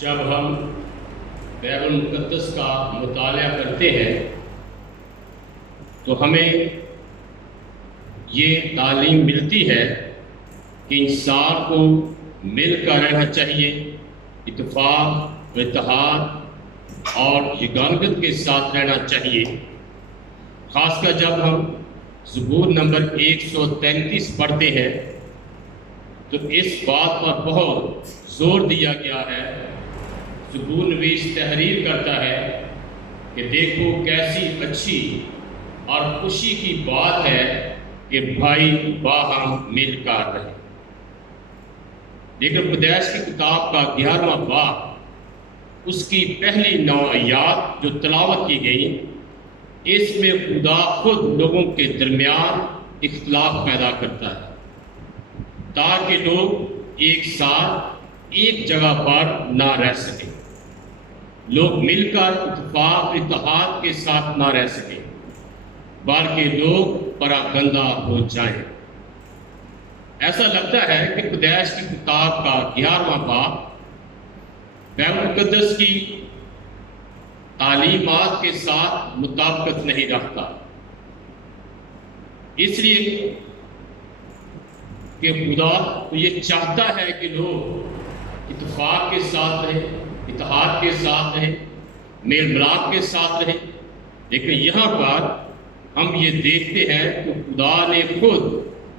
جب ہم بائبل مقدس کا مطالعہ کرتے ہیں تو ہمیں یہ تعلیم ملتی ہے کہ انسان کو مل کر رہنا چاہیے، اتفاق و اتحاد اور یگانگت کے ساتھ رہنا چاہیے۔ خاص کر جب ہم زبور نمبر 133 پڑھتے ہیں تو اس بات پر بہت زور دیا گیا ہے۔ زبور نویس تحریر کرتا ہے کہ دیکھو کیسی اچھی اور خوشی کی بات ہے کہ بھائی باہم مل کر رہے۔ لیکن پیدائش کی کتاب کا 11واں باب اس کی پہلی 9 آیات جو تلاوت کی گئی، اس میں خدا خود لوگوں کے درمیان اختلاف پیدا کرتا ہے تاکہ لوگ ایک ساتھ ایک جگہ پر نہ رہ سکیں، لوگ مل کر اتفاق اتحاد کے ساتھ نہ رہ سکیں، بلکہ لوگ پراگندہ ہو جائیں۔ ایسا لگتا ہے کہ پیدائش کی کتاب کا 11واں باب بائبل مقدس کی تعلیمات کے ساتھ مطابقت نہیں رکھتا، اس لیے کہ خدا یہ چاہتا ہے کہ لوگ اتفاق کے ساتھ رہیں، اتحاد کے ساتھ رہیں، میل ملاپ کے ساتھ رہیں۔ لیکن یہاں پر ہم یہ دیکھتے ہیں کہ خدا نے خود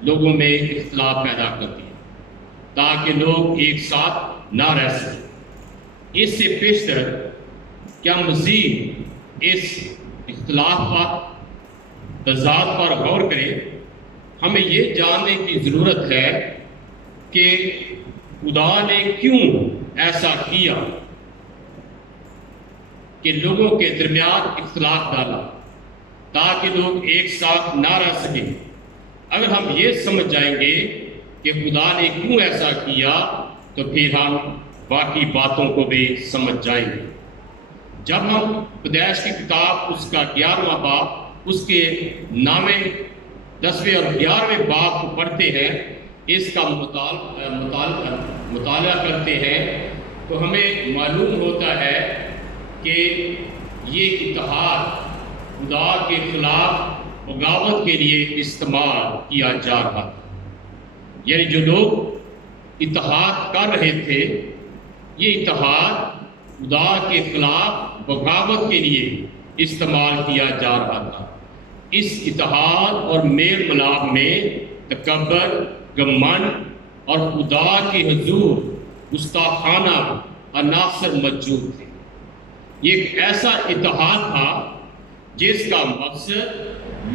لوگوں میں اختلاف پیدا کر دیا تاکہ لوگ ایک ساتھ نہ رہ سکیں۔ اس سے پیشتر کیا مزید اس اختلاف پر، تضاد پر غور کریں، ہمیں یہ جاننے کی ضرورت ہے کہ خدا نے کیوں ایسا کیا کہ لوگوں کے درمیان اختلاف ڈالا تاکہ لوگ ایک ساتھ نہ رہ سکیں۔ اگر ہم یہ سمجھ جائیں گے کہ خدا نے کیوں ایسا کیا تو پھر ہم باقی باتوں کو بھی سمجھ جائیں گے۔ جب ہم پیدائش کی کتاب اس کا 11واں باب اس کے 9ویں 10ویں اور 11ویں باب کو پڑھتے ہیں، اس کا مطالعہ کرتے ہیں تو ہمیں معلوم ہوتا ہے کہ یہ اتحاد خدا کے خلاف بغاوت کے لیے استعمال کیا جا رہا تھا۔ یعنی جو لوگ اتحاد کر رہے تھے، یہ اتحاد خدا کے خلاف بغاوت کے لیے استعمال کیا جا رہا تھا۔ اس اتحاد اور میل ملاپ میں تکبر، گھمنڈ اور خدا کے حضور گستاخانہ عناصر موجود تھے۔ یہ ایک ایسا اتحاد تھا جس کا مقصد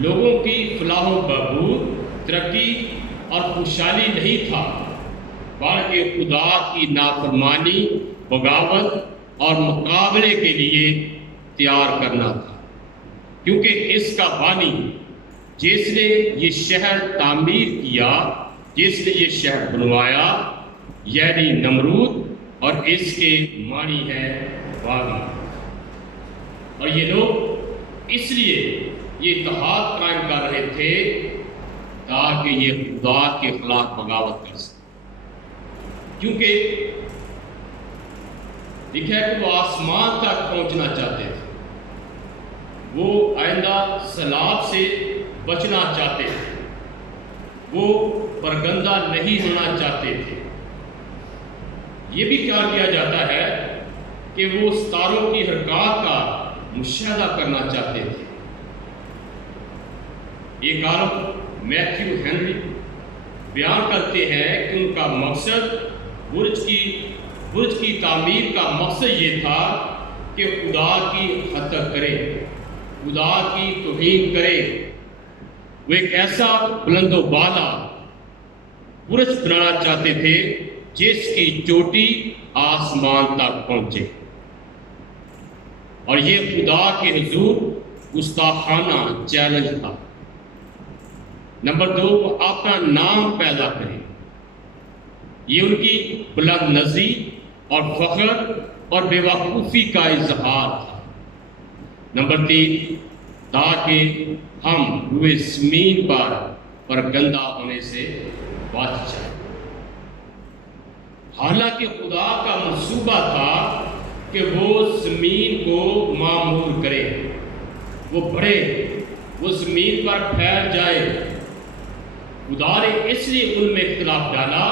لوگوں کی فلاح و بہبود، ترقی اور خوشحالی نہیں تھا، بلکہ خدا کی نافرمانی، بغاوت اور مقابلے کے لیے تیار کرنا تھا۔ کیونکہ اس کا بانی، جس نے یہ شہر تعمیر کیا، جس نے یہ شہر بنوایا، یعنی نمرود، اور اس کے معنی ہے باغی۔ اور یہ لوگ اس لیے یہ اتحاد قائم کر رہے تھے تاکہ یہ خدا کے خلاف بغاوت کر سکے۔ کیونکہ لکھا ہے کہ وہ آسمان تک پہنچنا چاہتے تھے، وہ آئندہ سیلاب سے بچنا چاہتے تھے، وہ پرگندہ نہیں ہونا چاہتے تھے۔ یہ بھی کہا کیا جاتا ہے کہ وہ ستاروں کی حرکات کا مشاہدہ کرنا چاہتے تھے۔ ایک عالم میتھیو ہنری بیان کرتے ہیں کہ ان کا مقصد برج کی تعمیر کا مقصد یہ تھا کہ خدا کی حتق کرے، خدا کی توہین کرے۔ وہ ایک ایسا بلند و بالا برج بنانا چاہتے تھے جس کی چوٹی آسمان تک پہنچے، اور یہ خدا کے حضور گستاخانہ چیلنج تھا۔ نمبر 2، وہ اپنا نام پیدا کرے۔ یہ ان کی بلند نظری اور فخر اور بے وقوفی کا اظہار تھا۔ نمبر 3، تاکہ ہم روئے زمین پر گندہ ہونے سے بچ جائیں۔ حالانکہ خدا کا منصوبہ تھا کہ وہ زمین کو معمور کرے، وہ بڑھے، وہ زمین پر پھیل جائے۔ خدا نے اس لیے ان میں اختلاف ڈالا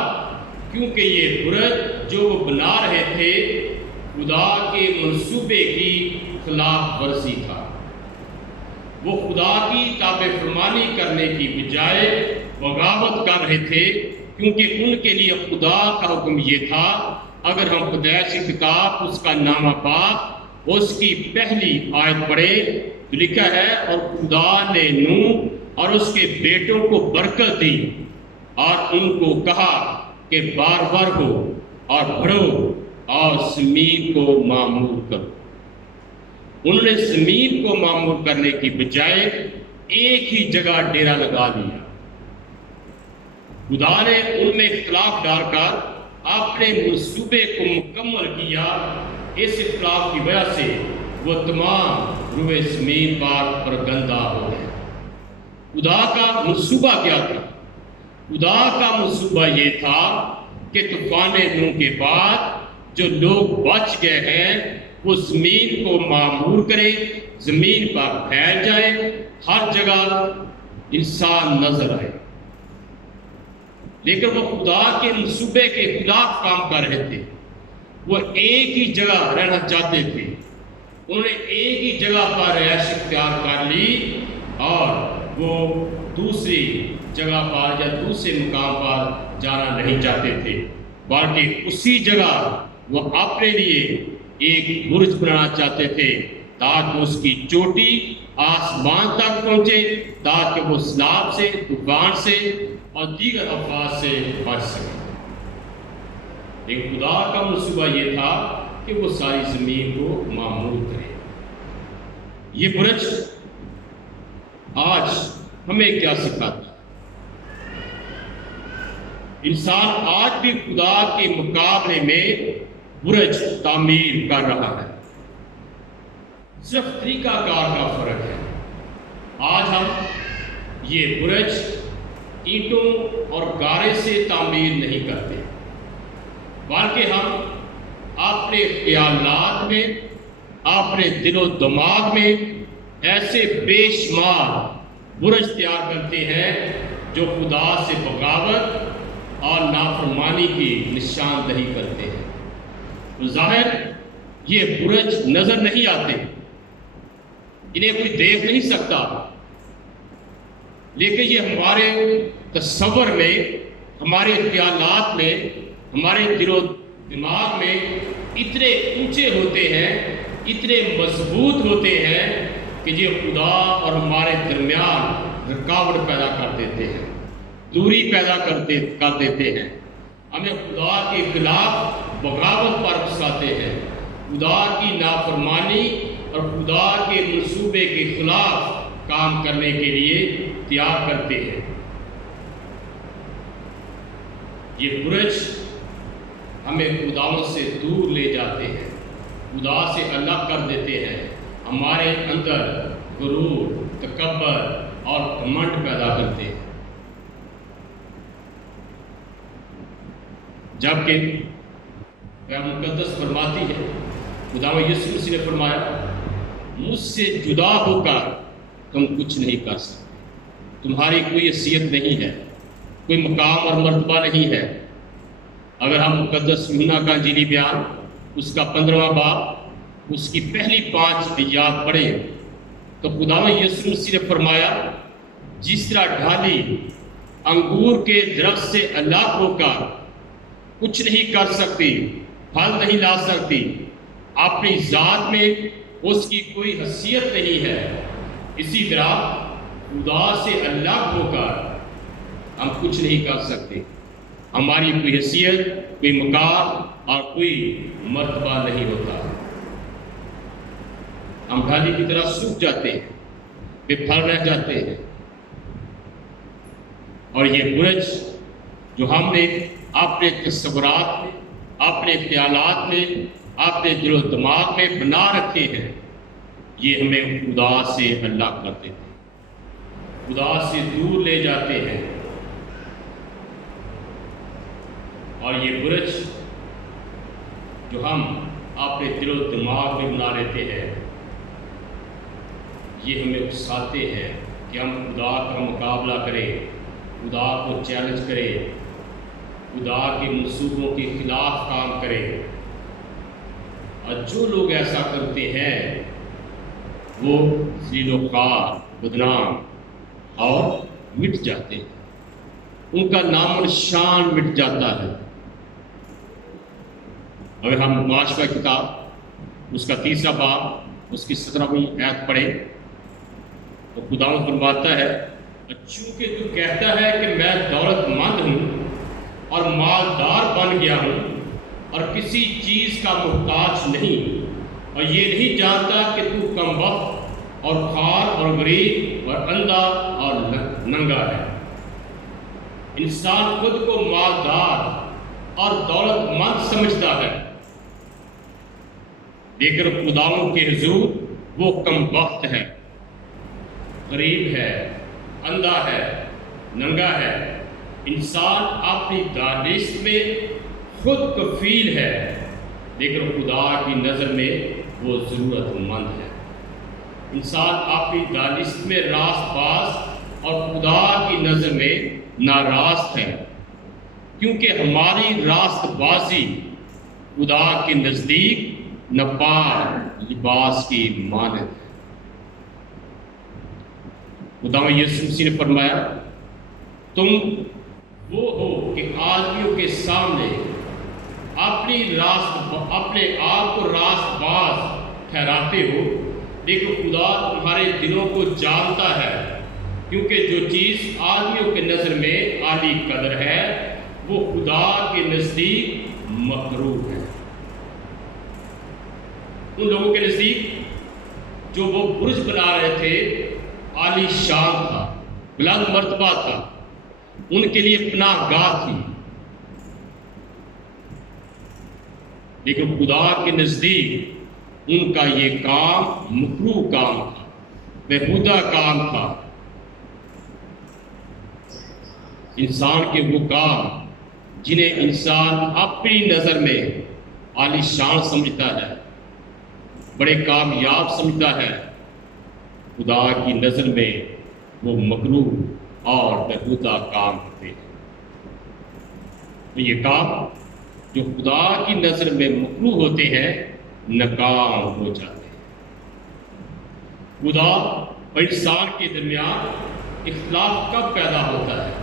کیونکہ یہ برج جو وہ بنا رہے تھے خدا کے منصوبے کی خلاف ورزی تھا۔ وہ خدا کی تابع فرمانی کرنے کی بجائے بغاوت کر رہے تھے، کیونکہ ان کے لیے خدا کا حکم یہ تھا، اگر ہم قدیسی کتاب اس کا نامہ پاک اس کی پہلی آیت پڑھے تو لکھا ہے، اور خدا نے نوح اور اس کے بیٹوں کو برکت دی اور ان کو کہا کہ بار ہو اور بڑھو اور زمین کو معمور کرو۔ انہوں نے زمین کو معمور کرنے کی بجائے ایک ہی جگہ ڈیرا لگا دیا۔ خدا نے ان میں اختلاف ڈال کر اپنے منصوبے کو مکمل کیا۔ اس اختلاف کی وجہ سے وہ تمام روئے زمین پر گندہ ہو گئے۔ خدا کا منصوبہ کیا تھا؟ خدا کا منصوبہ یہ تھا کہ طوفان نوح کے بعد جو لوگ بچ گئے ہیں وہ زمین کو معمور کرے، زمین پر پھیل جائے، ہر جگہ انسان نظر آئے۔ لیکن وہ خدا کے منصوبے کے خلاف کام کر رہے تھے۔ وہ ایک ہی جگہ رہنا چاہتے تھے، انہوں نے ایک ہی جگہ پر رہائش اختیار کر لی اور وہ دوسری جگہ پر یا دوسرے مقام پر جانا نہیں چاہتے تھے، بلکہ اسی جگہ وہ اپنے لیے ایک برج بنانا چاہتے تھے تاکہ اس کی چوٹی آسمان تک پہنچے، تاکہ وہ سیلاب سے، طوفان سے اور دیگر آفات سے بچ سکے۔ لیکن خدا کا منصوبہ یہ تھا کہ وہ ساری زمین کو معمور کرے۔ یہ برج آج ہمیں کیا سکھاتا ہے؟ انسان آج بھی خدا کے مقابلے میں برج تعمیر کر رہا ہے، صرف طریقہ کار کا فرق ہے۔ آج ہم یہ برج اینٹوں اور گارے سے تعمیر نہیں کرتے، بلکہ ہم اپنے خیالات میں، اپنے دل و دماغ میں ایسے بے شمار برج تیار کرتے ہیں جو خدا سے بغاوت اور نافرمانی کی نشاندہی کرتے ہیں۔ ظاہر یہ برج نظر نہیں آتے، انہیں کوئی دیکھ نہیں سکتا، لیکن یہ ہمارے تصور میں، ہمارے خیالات میں، ہمارے دل و دماغ میں اتنے اونچے ہوتے ہیں، اتنے مضبوط ہوتے ہیں کہ یہ خدا اور ہمارے درمیان رکاوٹ پیدا کر دیتے ہیں، دوری پیدا کر دیتے ہیں، ہمیں خدا کے خلاف بغاوت پر اکساتے ہیں، خدا کی نافرمانی اور خدا کے منصوبے کے خلاف کام کرنے کے لیے تیار کرتے ہیں۔ یہ برج ہمیں خدا سے دور لے جاتے ہیں، خدا سے الگ کر دیتے ہیں، ہمارے اندر غرور، تکبر اور گھمنڈ پیدا کرتے ہیں۔ جبکہ مقدس فرماتی ہے، خدا یسوع مسیح نے فرمایا، مجھ سے جدا ہو کر تم کچھ نہیں کر سکتے، تمہاری کوئی حیثیت نہیں ہے، کوئی مقام اور مرتبہ نہیں ہے۔ اگر ہم مقدس یوحنا کا انجیلی بیان اس کا 15واں باب اس کی پہلی 5 آیات پڑھیں تو خدا یسوع مسیح نے فرمایا، جس طرح ڈھالی انگور کے درخت سے الگ ہو کر کچھ نہیں کر سکتی، پھل نہیں لا سکتی، اپنی ذات میں اس کی کوئی حیثیت نہیں ہے، اسی طرح خدا سے الگ ہو کر ہم کچھ نہیں کر سکتے، ہماری کوئی حیثیت، کوئی مقام اور کوئی مرتبہ نہیں ہوتا، ہم ڈھالی کی طرح سوکھ جاتے ہیں، بے پھل رہ جاتے ہیں۔ اور یہ برج جو ہم نے اپنے تصورات میں، اپنے خیالات میں، اپنے دل و دماغ میں بنا رکھے ہیں، یہ ہمیں خدا سے الگ کر دیتے ہیں، خدا سے دور لے جاتے ہیں۔ اور یہ برج جو ہم اپنے دل و دماغ میں بنا لیتے ہیں، یہ ہمیں اکساتے ہیں کہ ہم خدا کا مقابلہ کریں، خدا کو چیلنج کریں، خدا کے منصوبوں کے خلاف کام کریں۔ اور جو لوگ ایسا کرتے ہیں وہ ذلیل و خوار، بدنام اور مٹ جاتے ہیں، ان کا نام و نشان مٹ جاتا ہے۔ اگر ہم معاشرہ کتاب اس کا 3 باب اس کی 17ویں آیت پڑھیں تو خداوند فرماتا ہے، چونکہ تو کہتا ہے کہ میں دولت مند ہوں اور مالدار بن گیا ہوں اور کسی چیز کا محتاج نہیں، اور یہ نہیں جانتا کہ تو کم وقت اور خوار اور غریب اور اندھا اور ننگا ہے۔ انسان خود کو مالدار اور دولت مند سمجھتا ہے، لیکن خداوند کے حضور وہ کم وقت ہے، غریب ہے، اندھا ہے، ننگا ہے۔ انسان اپنی دانش میں خود کفیل ہے، لیکن خدا کی نظر میں وہ ضرورت مند ہے۔ انسان اپنی دانش میں راست باز اور خدا کی نظر میں ناراست ہے، کیونکہ ہماری راست بازی خدا کے نزدیک ناپاک لباس کی مانند ہے۔ خدا یسوع مسیح نے فرمایا، تم وہ ہو کہ آدمیوں کے سامنے اپنے آپ کو راست باز ٹھہراتے ہو، لیکن خدا تمہارے دلوں کو جانتا ہے، کیونکہ جو چیز آدمیوں کے نظر میں عالی قدر ہے وہ خدا کے نزدیک مکروہ ہے۔ ان لوگوں کے نزدیک جو وہ برج بنا رہے تھے عالی شان تھا، بلند مرتبہ تھا، ان کے لیے پناہ گاہ تھی، لیکن خدا کے نزدیک ان کا یہ کام مکروہ کام تھا، بےہودہ کام تھا۔ انسان کے وہ کام جنہیں انسان اپنی نظر میں عالی شان سمجھتا ہے، بڑے کامیاب سمجھتا ہے، خدا کی نظر میں وہ مکروہ اور بےہودہ کام ہوتے ہیں۔ تو یہ کام جو خدا کی نظر میں مکروہ ہوتے ہیں ناکام ہو جاتے ہیں۔ خدا اور انسان کے درمیان اختلاف کب پیدا ہوتا ہے؟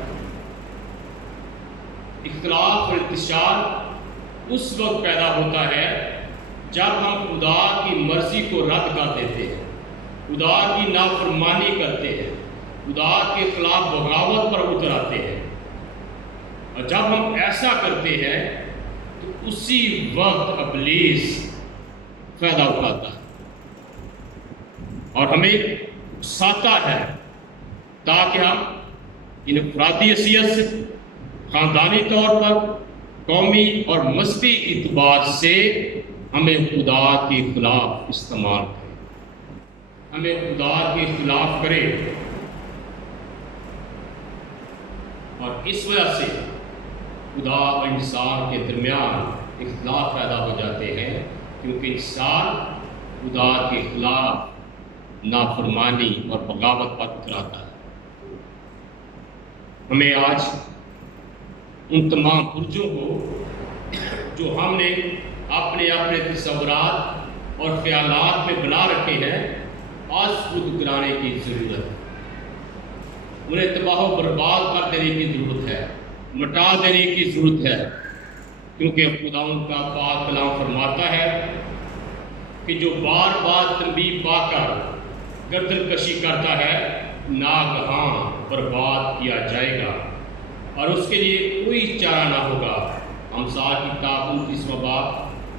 اختلاف اور انتشار اس وقت پیدا ہوتا ہے جب ہم خدا کی مرضی کو رد کر دیتے ہیں، خدا کی نافرمانی کرتے ہیں، خدا کے خلاف بغاوت پر اتر آتے ہیں۔ اور جب ہم ایسا کرتے ہیں تو اسی وقت ابلیس فائدہ اٹھاتا ہے اور ہمیں اکساتا ہے تاکہ ہم انفرادی حیثیت سے، خاندانی طور پر، قومی اور مذہبی اعتبار سے ہمیں خدا کے خلاف استعمال کریں، ہمیں خدا کے خلاف کریں، اور اس وجہ سے خدا اور انسان کے درمیان اختلاف پیدا ہو جاتے ہیں، کیونکہ انسان خدا کے خلاف نافرمانی اور بغاوت پر اتراتا ہے۔ ہمیں آج ان تمام برجوں کو جو ہم نے اپنے تصورات اور خیالات میں بنا رکھے ہیں آج خود گرانے کی ضرورت ہے، انہیں تباہ و برباد کر دینے کی ضرورت ہے، مٹا دینے کی ضرورت ہے، کیونکہ خداوند کا پاک کلام فرماتا ہے کہ جو بار بار تنبیہ پا کر گردن کشی کرتا ہے ناگہاں برباد کیا جائے گا اور اس کے لیے کوئی چارہ نہ ہوگا۔ امثال کی کتاب 29واں باب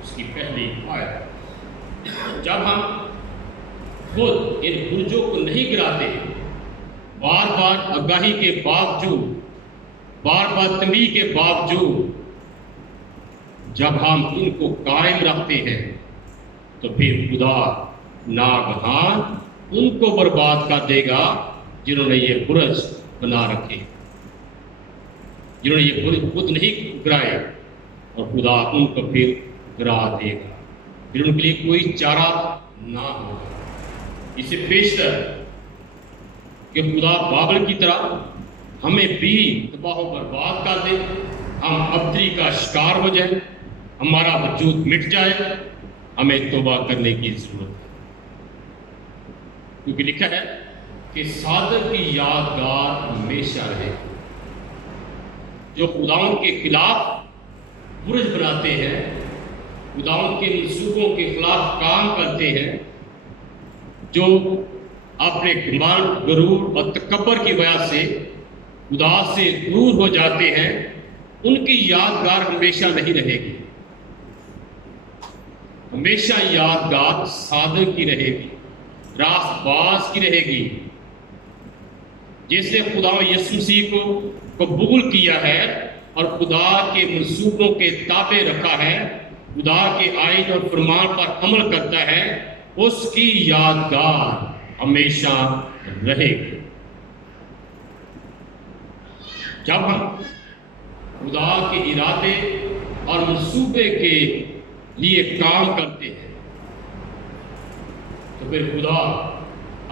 اس کی پہلی آیت۔ جب ہم خود ان برجوں کو نہیں گراتے، بار بار آگاہی کے باوجود، بار بار تنبیہ کے باوجود جب ہم ان کو قائم رکھتے ہیں تو پھر خدا ناگہان ان کو برباد کر دے گا جنہوں نے یہ برج بنا رکھے، جنہوں نے یہ برج خود نہیں گرائے، اور خدا ان کو پھر گرا دے گا، پھر ان کے لیے کوئی چارہ نہ ہوگا۔ اس سے بیشتر کہ خدا بابل کی طرح ہمیں بھی تباہ و برباد کر دے، ہم ابتری کا شکار ہو جائیں، ہمارا وجود مٹ جائے، ہمیں توبہ کرنے کی ضرورت ہے۔ کیونکہ لکھا ہے کہ صادق کی یادگار ہمیشہ رہے۔ جو خداوند کے خلاف برج بناتے ہیں، خداوند کے منصوبوں کے خلاف کام کرتے ہیں، جو اپنے گمان، غرور اور تکبر کی وجہ سے خدا سے دور ہو جاتے ہیں، ان کی یادگار ہمیشہ نہیں رہے گی۔ ہمیشہ یادگار صادق کی رہے گی، راست باز کی رہے گی۔ جیسے خدا یسوع مسیح کو قبول کیا ہے اور خدا کے منصوبوں کے تابع رکھا ہے، خدا کے آئین اور فرمان پر عمل کرتا ہے، اس کی یادگار ہمیشہ رہے گی۔ جب ہم خدا کے ارادے اور منصوبے کے لیے کام کرتے ہیں تو پھر خدا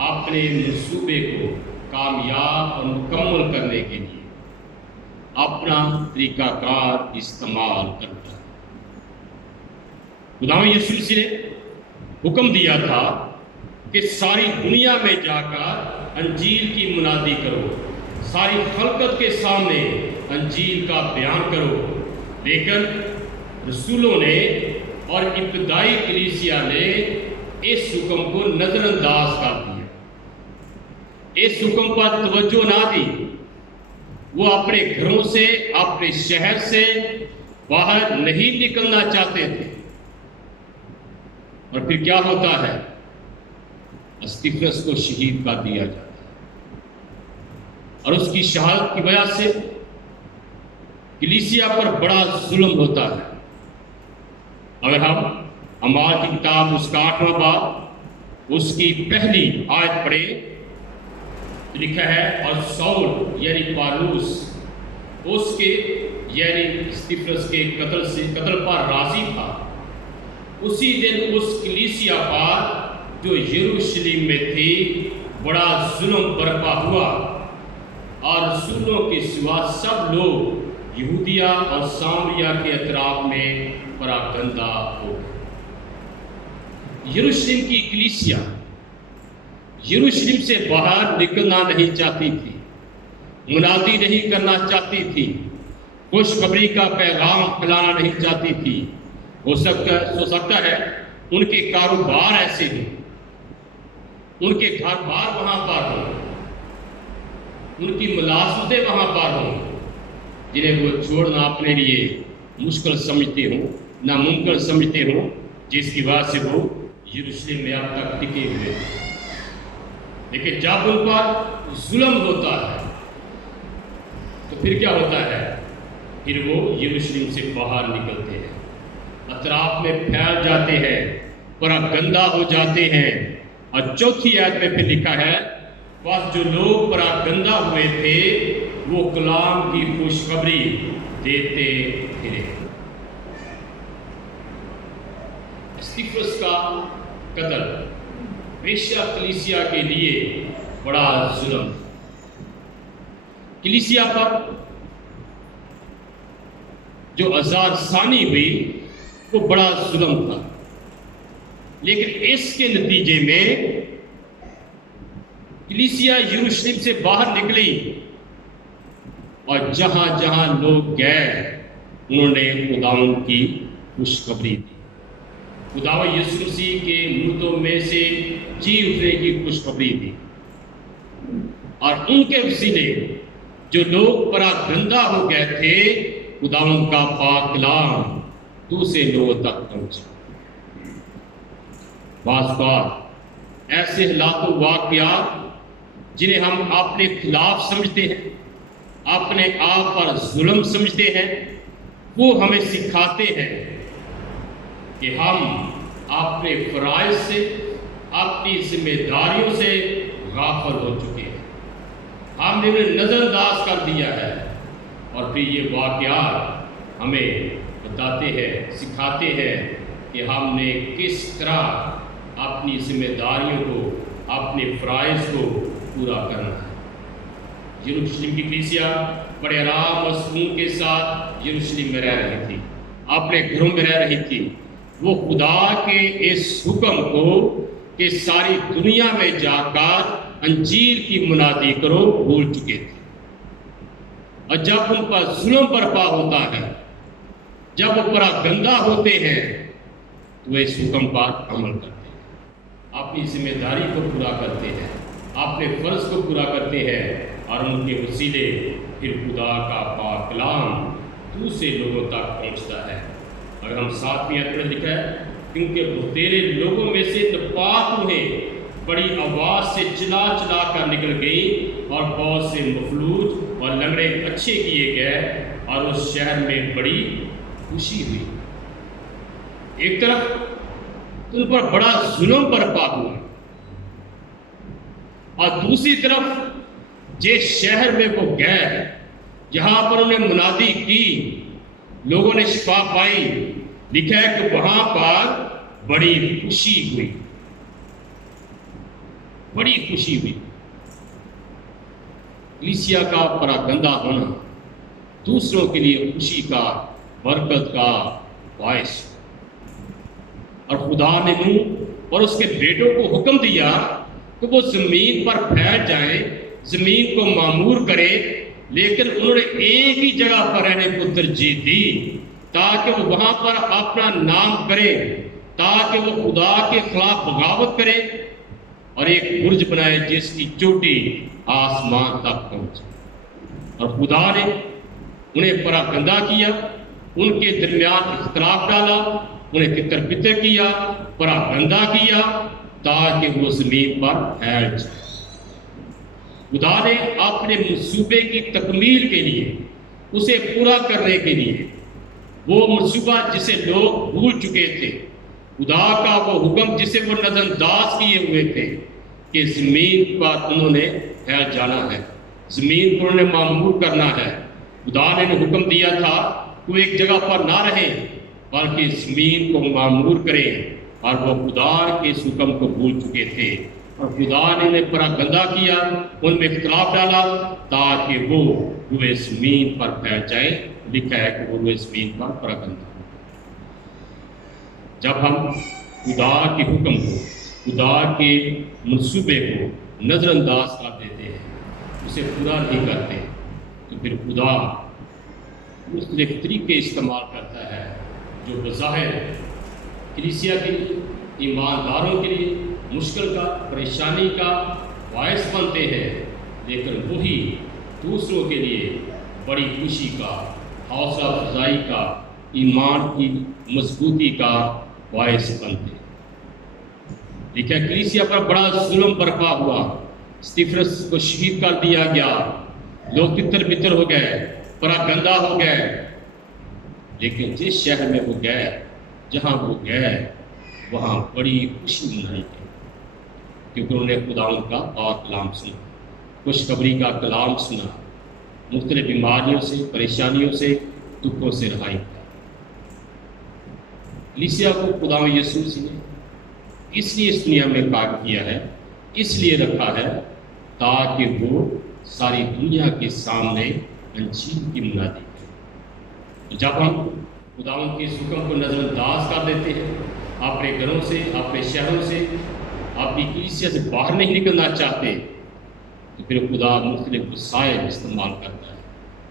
اپنے منصوبے کو کامیاب اور مکمل کرنے کے لیے اپنا طریقہ کار استعمال کرتا ہے۔ خدا یسوع مسیح نے حکم دیا تھا کہ ساری دنیا میں جا کر انجیل کی منادی کرو، ساری خلقت کے سامنے انجیل کا بیان کرو، لیکن رسولوں نے اور ابتدائی کلیسیا نے اس حکم کو نظر انداز کر دیا، اس حکم پر توجہ نہ دی۔ وہ اپنے گھروں سے، اپنے شہر سے باہر نہیں نکلنا چاہتے تھے۔ اور پھر کیا ہوتا ہے؟ استفنس کو شہید کر دیا جاتا ہے، اور اس کی شہادت کی وجہ سے کلیسیا پر بڑا ظلم ہوتا ہے۔ اگر ہم اعمال کی کتاب اس کا 8واں باب اس کی پہلی آیت پڑھیں تو لکھا ہے، اور سول یعنی پالوس اس کے یعنی استفنس کے قتل پر راضی تھا۔ اسی دن اس کلیسیا پر جو یروشلم میں تھی بڑا ظلم برپا ہوا، اور رسولوں کے سوا سب لوگ یہودیہ اور سامریہ کے اطراف میں پراگندہ ہو گئے۔ یروشلم کی کلیسیا یروشلم سے باہر نکلنا نہیں چاہتی تھی، منادی نہیں کرنا چاہتی تھی، خوشخبری کا پیغام پھیلانا نہیں چاہتی تھی۔ ہو سکتا ہے ان کے کاروبار ایسے ہوں، ان کے گھر بار وہاں پر ہوں، ان کی ملازمتیں وہاں پر ہوں، جنہیں وہ چھوڑنا اپنے لیے مشکل سمجھتے ہوں، ناممکن سمجھتے ہوں، جس کی وجہ سے وہ یروشلم میں اب تک ٹکے ہوئے ہیں۔ لیکن جب ان پر ظلم ہوتا ہے تو پھر کیا ہوتا ہے؟ پھر وہ یروشلم سے باہر نکلتے ہیں، اطراف میں پھیل جاتے ہیں، پراگندہ ہو جاتے ہیں۔ اور چوتھی آیت میں پھر لکھا ہے، بس جو لوگ پراگندہ ہوئے تھے وہ کلام کی خوشخبری دیتے پھرے۔ استفنس کا قتل بیشتر کلیسیا کے لیے بڑا ظلم تھا۔ کلیسیا پر جو آزار ثانی ہوئی وہ بڑا ظلم تھا، لیکن اس کے نتیجے میں کلیسیا یروشلم سے باہر نکلی، اور جہاں جہاں لوگ گئے انہوں نے خداوند کی خوشخبری دی، خدا یسوع مسیح کے مردوں میں سے جی اٹھنے کی خوشخبری دی۔ اور ان کے وسیلے جو لوگ پراگندہ ہو گئے تھے، خداوند کا پاک کلام دوسرے لوگوں تک پہنچا۔ بعض بار ایسے حالات و واقعات جنہیں ہم اپنے خلاف سمجھتے ہیں، اپنے آپ پر ظلم سمجھتے ہیں، وہ ہمیں سکھاتے ہیں کہ ہم اپنے فرائض سے، اپنی ذمہ داریوں سے غافل ہو چکے ہیں، ہم نے انہیں نظر انداز کر دیا ہے، اور پھر یہ واقعات ہمیں بتاتے ہیں، سکھاتے ہیں کہ ہم نے کس طرح اپنی ذمہ داریوں کو، اپنے فرائض کو پورا کرنا ہے۔ یروشلم کی کلیسیا بڑے آرام اور سکون کے ساتھ یروشلم میں رہ رہی تھی، اپنے گھروں میں رہ رہی تھی۔ وہ خدا کے اس حکم کو کہ ساری دنیا میں جا کر انجیل کی منادی کرو بھول چکے تھے، اور جب ان پر ظلم برپا ہوتا ہے، جب وہ پراگندہ ہوتے ہیں، تو وہ اس حکم پر عمل کرتے ہیں، اپنی ذمہ داری کو پورا کرتے ہیں، اپنے فرض کو پورا کرتے ہیں، اور ان کے وسیلے پھر خدا کا پاک کلام دوسرے لوگوں تک پہنچتا ہے۔ اور ہم 7ویں آیت میں لکھا ہے، کیونکہ بہتیرے لوگوں میں سے نپاک روحیں بڑی آواز سے چلا چلا کر نکل گئیں، اور بہت سے مفلوج اور لنگڑے اچھے کیے گئے، اور اس شہر میں بڑی خوشی ہوئی۔ ایک طرف ان پر بڑا ظلم برپا ہوا، اور دوسری طرف جس شہر میں وہ گئے، جہاں پر انہیں منادی کی، لوگوں نے شفا پائی، لکھا ہے کہ وہاں پر بڑی خوشی ہوئی، بڑی خوشی ہوئی۔ کلیسیا کا پراگندہ ہونا دوسروں کے لیے خوشی کا، برکت کا باعث، اور خدا نے نوح اور اس کے بیٹوں کو حکم دیا کہ وہ زمین پر پھیل جائیں، زمین کو معمور کرے، لیکن انہوں نے ایک ہی جگہ پر رہنے کو ترجیح دی تاکہ وہ وہاں پر اپنا نام کرے، تاکہ وہ خدا کے خلاف بغاوت کرے، اور ایک برج بنائے جس کی چوٹی آسمان تک پہنچے۔ اور خدا نے انہیں پراگندہ کیا، ان کے درمیان اختلاف ڈالا، انہیں تتر بتر کیا، پراگندہ کیا، تاکہ وہ زمین پر پھیل جائے۔ خدا نے اپنے منصوبے کی تکمیل کے لیے، اسے پورا کرنے کے لیے، وہ منصوبہ جسے لوگ بھول چکے تھے، خدا کا وہ حکم جسے وہ نظر انداز کیے ہوئے تھے کہ زمین پر انہوں نے پھیل جانا ہے، زمین پر انہوں نے معمور کرنا ہے۔ خدا نے حکم دیا تھا کہ وہ ایک جگہ پر نہ رہیں بلکہ زمین کو معمور کریں، اور وہ خدا کے اس حکم کو بھول چکے تھے، اور خدا نے انہیں پراگندہ کیا، ان میں اختلاف ڈالا تاکہ وہ روئے زمین پر پھیل جائیں۔ لکھا ہے کہ وہ روئے زمین پر پراگندہ۔ جب ہم خدا کے حکم کو، خدا کے منصوبے کو نظر انداز کر دیتے ہیں، اسے پورا نہیں کرتے، تو پھر خدا مختلف طریقے استعمال کرتا ہے جو بظاہر کلیسیا کے لیے، ایمانداروں کے لیے مشکل کا، پریشانی کا باعث بنتے ہیں، لیکن وہی دوسروں کے لیے بڑی خوشی کا، حوصلہ افزائی کا، ایمان کی مضبوطی کا باعث بنتے ہیں۔ لکھا کلیسیا پر بڑا ظلم برپا ہوا، استفانس کو شہید کر دیا گیا، لوگ تتر بتر ہو گئے، پراگندہ ہو گئے، لیکن جس شہر میں وہ گئے، جہاں وہ گئے، وہاں بڑی خوشی منائی گئی، کیونکہ انہوں نے خدا ان کا پاک کلام سنا، خوشخبری کا کلام سنا، مختلف بیماریوں سے، پریشانیوں سے، دکھوں سے رہائی پائی۔ کلیسیا کو خدا یسوع نے اس لیے اس دنیا میں قائم کیا ہے، اس لیے رکھا ہے تاکہ وہ ساری دنیا کے سامنے انجیل کی منادی کرے۔ جب ہم خداوند کے حکم کو نظر انداز کر دیتے ہیں، اپنے گھروں سے، اپنے شہروں سے، اپنی کلیسیا سے باہر نہیں نکلنا چاہتے، تو پھر خدا مختلف وسائل استعمال کرتا ہے،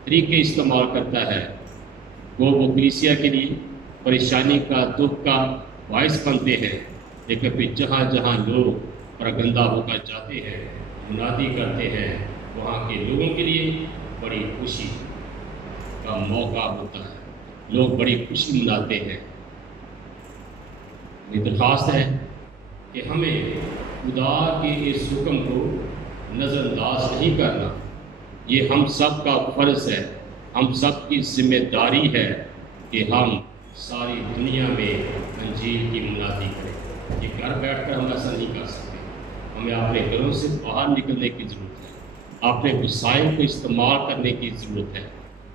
طریقے استعمال کرتا ہے، وہ کلیسیا کے لیے پریشانی کا، دکھ کا باعث بنتے ہیں، لیکن پھر جہاں جہاں لوگ پراگندہ ہو کر جاتے ہیں، منادی کرتے ہیں، وہاں کے لوگوں کے لیے بڑی خوشی کا موقع ہوتا ہے، لوگ بڑی خوشی مناتے ہیں۔ یہ درخواست ہے کہ ہمیں خدا کے اس حکم کو نظر انداز نہیں کرنا، یہ ہم سب کا فرض ہے، ہم سب کی ذمہ داری ہے کہ ہم ساری دنیا میں انجیل کی منادی کریں۔ یہ گھر بیٹھ کر ہم ایسا نہیں کر سکتے، ہمیں اپنے گھروں سے باہر نکلنے کی ضرورت ہے، اپنے وسائل کو استعمال کرنے کی ضرورت ہے،